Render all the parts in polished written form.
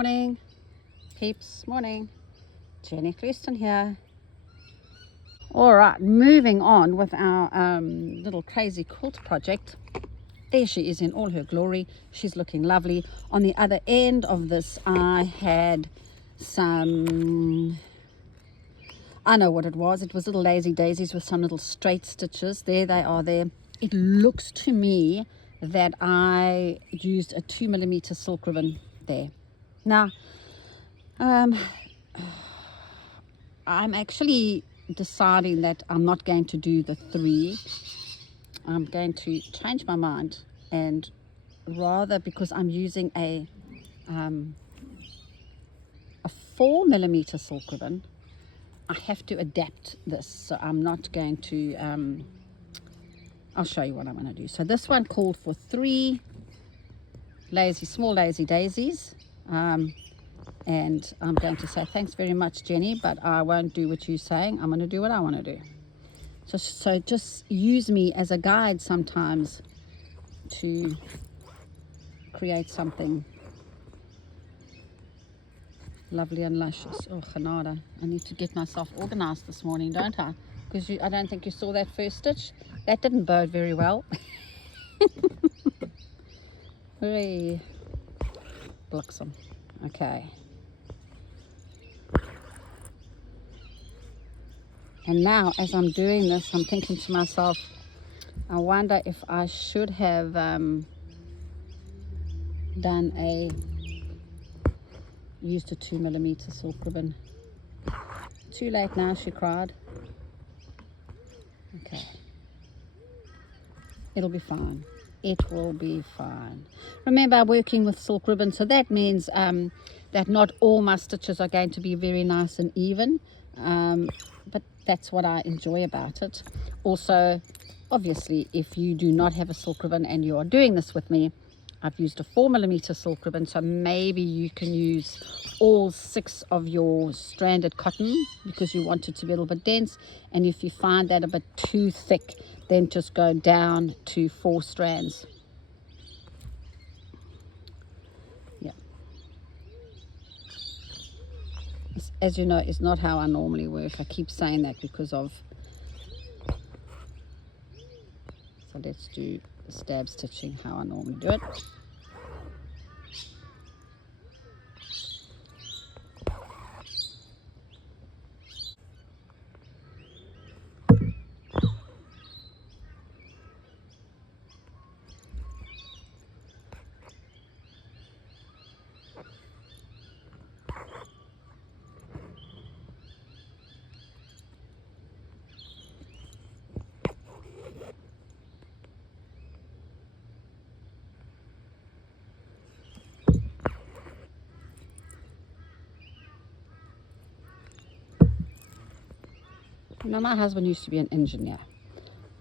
morning, peeps, morning. Jenny Clouston here. All right, moving on with our little crazy quilt project. There she is in all her glory. She's looking lovely. On the other end of this, I had some, I know what it was. It was little lazy daisies with some little straight stitches. There they are there. It looks to me that I used a 2mm silk ribbon there. Now, I'm actually deciding that I'm not going to do the 3. I'm going to change my mind, and rather, because I'm using a 4mm silk ribbon, I have to adapt this. So I'm not going to, I'll show you what I'm going to do. So this one called for 3 small lazy daisies. And I'm going to say thanks very much, Jenny, but I won't do what you're saying. I'm going to do what I want to do. So just use me as a guide sometimes to create something lovely and luscious. Oh, Granada, I need to get myself organized this morning, don't I? Because I don't think you saw that first stitch. That didn't bode very well. Very buxom. Okay. And now, as I'm doing this, I'm thinking to myself, I wonder if I should have used a 2mm silk ribbon. Too late now, she cried. Okay. It'll be fine. It will be fine. Remember, I'm working with silk ribbon, so that means that not all my stitches are going to be very nice and even. But that's what I enjoy about it. Also, obviously, if you do not have a silk ribbon and you are doing this with me, I've used a 4mm silk ribbon, so maybe you can use all 6 of your stranded cotton because you want it to be a little bit dense. And if you find that a bit too thick, then just go down to 4 strands. Yeah. As you know, it's not how I normally work. I keep saying that because of... So let's do the stab stitching how I normally do it. You know, my husband used to be an engineer.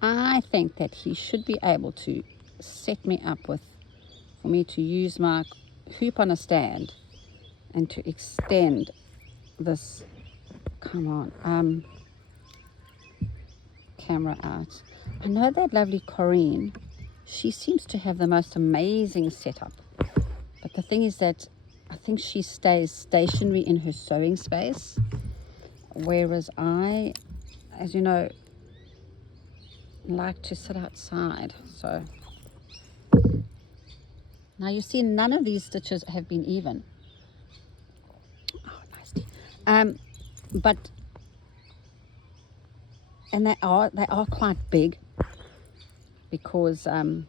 I think that he should be able to set me up for me to use my hoop on a stand and to extend this, camera out. I know that lovely Corinne, she seems to have the most amazing setup. But the thing is that I think she stays stationary in her sewing space, whereas I, as you know, like to sit outside. So now you see none of these stitches have been even. Oh, nasty. But and they are quite big because I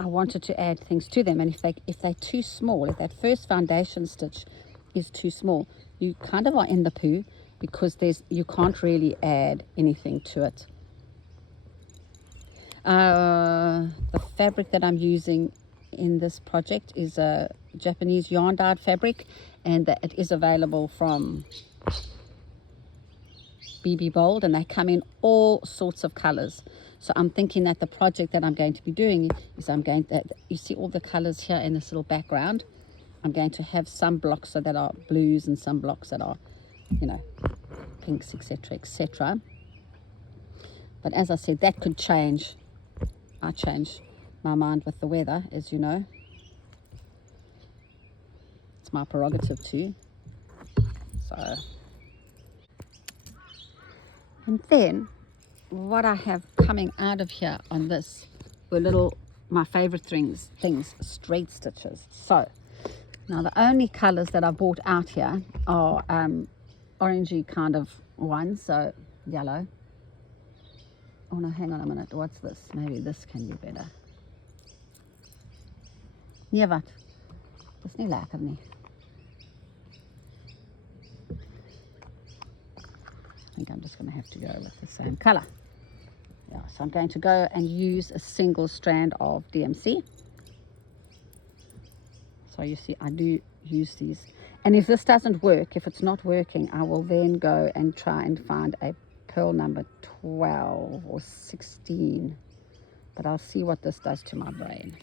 wanted to add things to them, and if they're too small, if that first foundation stitch is too small, you kind of are in the poo because you can't really add anything to it. The fabric that I'm using in this project is a Japanese yarn dyed fabric, and that it is available from BB Bold, and they come in all sorts of colors. So I'm thinking that the project that I'm going to be doing is you see all the colors here in this little background. I'm going to have some blocks that are blues and some blocks that are, you know, pinks, etc., etc. But as I said, that could change. I change my mind with the weather, as you know. It's my prerogative too. So, and then what I have coming out of here on this were my favorite things, straight stitches. So now the only colors that I bought out here are orangey kind of ones, so yellow. Oh no, hang on a minute, what's this? Maybe this can be better. Nee wat? Dis nie lekker nie. I think I'm just going to have to go with the same color. Yeah, so I'm going to go and use a single strand of DMC. So you see, I do use these. And if this doesn't work, if it's not working, I will then go and try and find a pearl number 12 or 16. But I'll see what this does to my brain.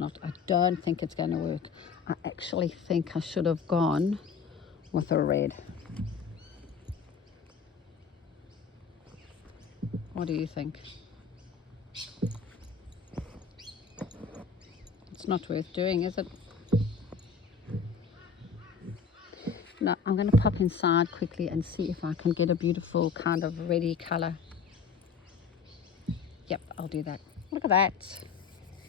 I don't think it's going to work. I actually think I should have gone with a red. What do you think? It's not worth doing, is it? No, I'm going to pop inside quickly and see if I can get a beautiful kind of reddy color. Yep, I'll do that. Look at that.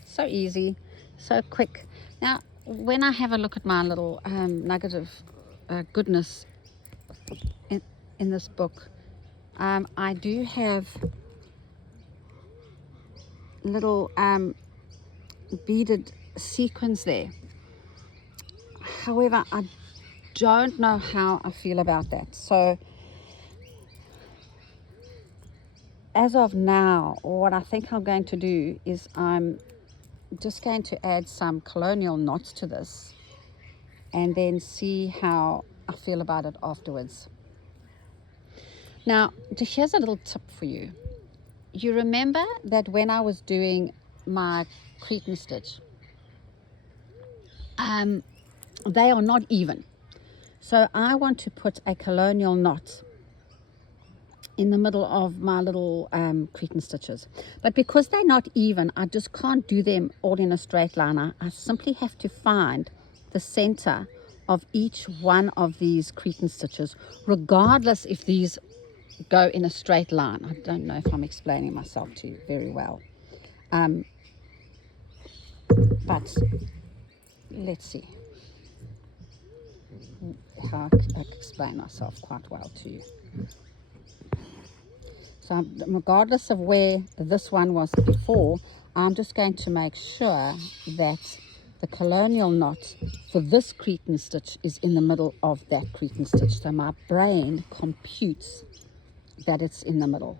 So easy. So quick. Now, when I have a look at my little nugget of goodness in this book, I do have little beaded sequins there. However, I don't know how I feel about that. So, as of now, what I think I'm going to do is I'm just going to add some colonial knots to this and then see how I feel about it afterwards. Now, here's a little tip for you. You remember that when I was doing my Cretan stitch, they are not even. So I want to put a colonial knot in the middle of my little Cretan stitches. But because they're not even, I just can't do them all in a straight line. I simply have to find the center of each one of these Cretan stitches, regardless if these go in a straight line. I don't know if I'm explaining myself to you very well. But let's see how I can explain myself quite well to you. So regardless of where this one was before, I'm just going to make sure that the colonial knot for this Cretan stitch is in the middle of that Cretan stitch. So my brain computes that it's in the middle.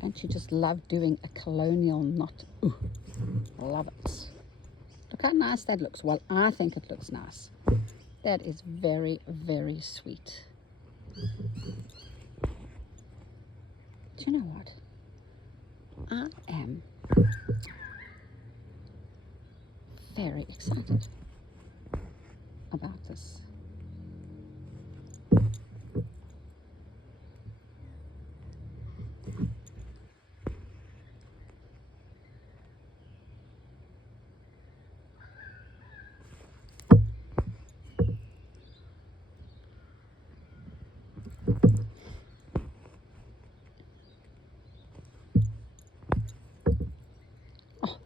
Don't you just love doing a colonial knot? Ooh, love it. Look how nice that looks. Well, I think it looks nice. That is very, very sweet. Do you know what? I am very excited about this.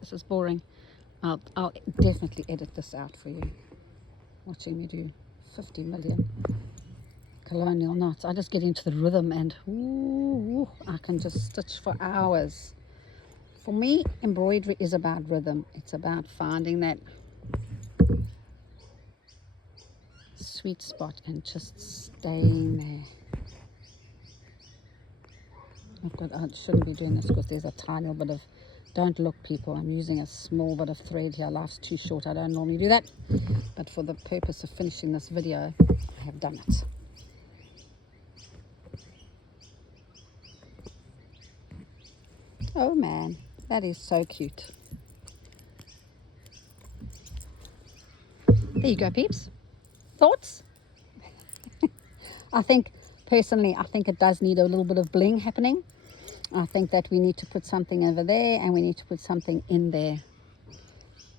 This is boring. I'll definitely edit this out for you. Watching me do 50 million colonial knots. I just get into the rhythm and ooh, I can just stitch for hours. For me, embroidery is about rhythm. It's about finding that sweet spot and just staying there. I shouldn't be doing this because there's a tiny bit of, don't look people, I'm using a small bit of thread here. Life's too short, I don't normally do that, but for the purpose of finishing this video, I have done it. Oh man, that is so cute. There you go, peeps. Thoughts? I think, personally, I think it does need a little bit of bling happening. I think that we need to put something over there and we need to put something in there.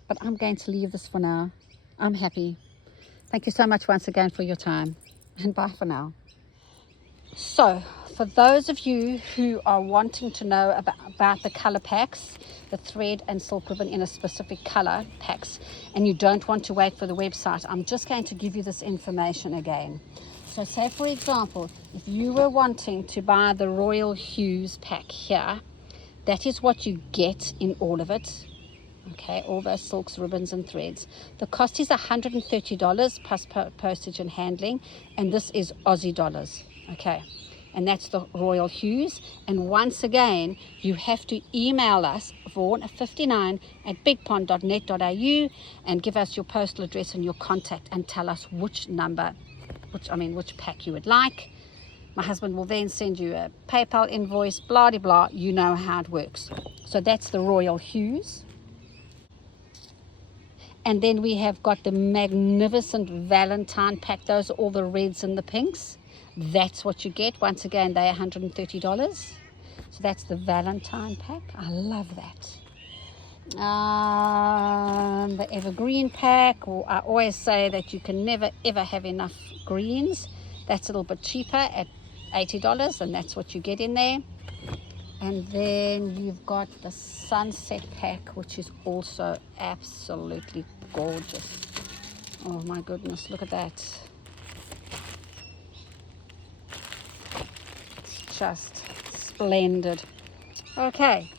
But I'm going to leave this for now. I'm happy. Thank you so much once again for your time. And bye for now. So, for those of you who are wanting to know about the color packs, the thread and silk ribbon in a specific color packs, and you don't want to wait for the website, I'm just going to give you this information again. So say, for example, if you were wanting to buy the Royal Hues pack here, that is what you get in all of it. Okay, all those silks, ribbons and threads. The cost is $130 plus postage and handling, and this is Aussie dollars. Okay, and that's the Royal Hues. And once again, you have to email us, vaughan59@bigpond.net.au, and give us your postal address and your contact and tell us which pack you would like. My husband will then send you a PayPal invoice, blah de blah. You know how it works. So that's the Royal Hues. And then we have got the magnificent Valentine pack. Those are all the reds and the pinks. That's what you get. Once again, they're $130. So that's the Valentine pack. I love that. The evergreen pack. Well, I always say that you can never ever have enough greens. That's a little bit cheaper at $80, and that's what you get in there. And then you've got the sunset pack, which is also absolutely gorgeous. Oh my goodness, look at that. It's just splendid. Okay,